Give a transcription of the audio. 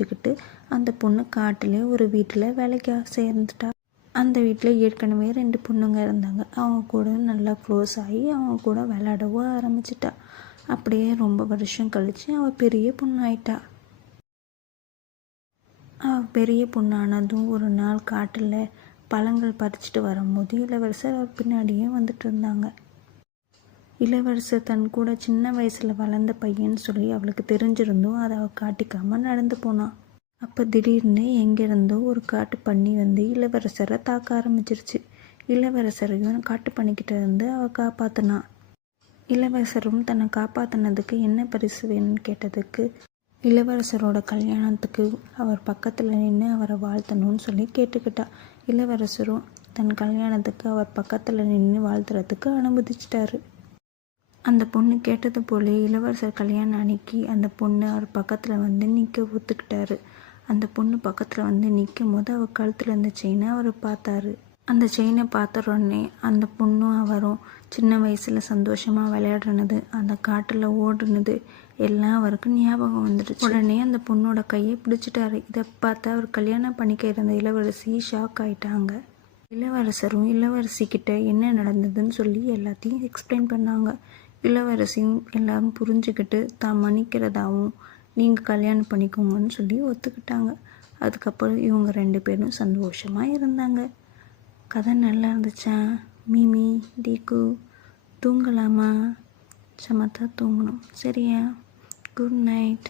வச்சுக்கிட்டு அந்த பொண்ணு காட்டிலே ஒரு வீட்டில் வேலைக்கு சேர்ந்துட்டா. அந்த வீட்டில் ஏற்கனவே 2 பொண்ணுங்க இருந்தாங்க. அவங்க கூட நல்லா க்ளோஸ் ஆகி அவங்க கூட விளையாடவும் ஆரம்பிச்சிட்டா. அப்படியே ரொம்ப வருஷம் கழித்து அவள் பெரிய பொண்ணாயிட்டா. அவள் பெரிய பொண்ணானதும் ஒரு நாள் காட்டில் பழங்கள் பறிச்சுட்டு வரும்போது இளவரசர் அவர் பின்னாடியே வந்துட்டு இருந்தாங்க. இளவரசர் தன் கூட சின்ன வயசில் வளர்ந்த பையன்னு சொல்லி அவளுக்கு தெரிஞ்சிருந்தும் அதை அவள் காட்டிக்காமல் நடந்து போனான். அப்போ திடீர்னு எங்கேருந்தோ ஒரு காட்டு பன்னி வந்து இளவரசரை தாக்க ஆரம்பிச்சிருச்சு. இளவரசரையும் காட்டு பண்ணிக்கிட்ட இருந்து அவள் காப்பாற்றினான். இளவரசரும் தன்னை காப்பாற்றினதுக்கு என்ன பரிசு வேணும்னு கேட்டதுக்கு இளவரசரோட கல்யாணத்துக்கு அவர் பக்கத்தில் நின்று அவரை வாழ்த்தணும்னு சொல்லி கேட்டுக்கிட்டா. இளவரசரும் தன் கல்யாணத்துக்கு அவர் பக்கத்தில் நின்று வாழ்த்துறதுக்கு அனுமதிச்சிட்டாரு. அந்த பொண்ணு கேட்டது போலே இளவரசர் கல்யாணம் அன்னைக்கு அந்த பொண்ணு அவர் பக்கத்தில் வந்து நிற்க ஒத்துக்கிட்டாரு. அந்த பொண்ணு பக்கத்தில் வந்து நிற்கும் போது அவள் கழுத்தில் இருந்த செயினை அவர் பார்த்தாரு. அந்த செயினை பார்த்த உடனே அந்த பொண்ணும் அவரும் சின்ன வயசில் சந்தோஷமாக விளையாடுனது, அந்த காட்டில் ஓடுனது எல்லாம் அவருக்கு ஞாபகம் வந்துடுச்சு. உடனே அந்த பொண்ணோட கையை பிடிச்சிட்டாரு. இதை பார்த்து அவர் கல்யாணம் பண்ணிக்க இருந்த இளவரசி ஷாக் ஆயிட்டாங்க. இளவரசரும் இளவரசிக்கிட்ட என்ன நடந்ததுன்னு சொல்லி எல்லாத்தையும் எக்ஸ்பிளைன் பண்ணாங்க. இளவரசியும் எல்லாரும் புரிஞ்சுக்கிட்டு தான் மன்னிக்கிறதாவும் நீங்கள் கல்யாணம் பண்ணிக்கோங்கன்னு சொல்லி ஒத்துக்கிட்டாங்க. அதுக்கப்புறம் இவங்க 2 பேரும் சந்தோஷமாக இருந்தாங்க. கதை நல்லா இருந்துச்சா? மிமி, டீக்கு தூங்கலாமா? சமத்தா தூங்கணும், சரியா? Good night.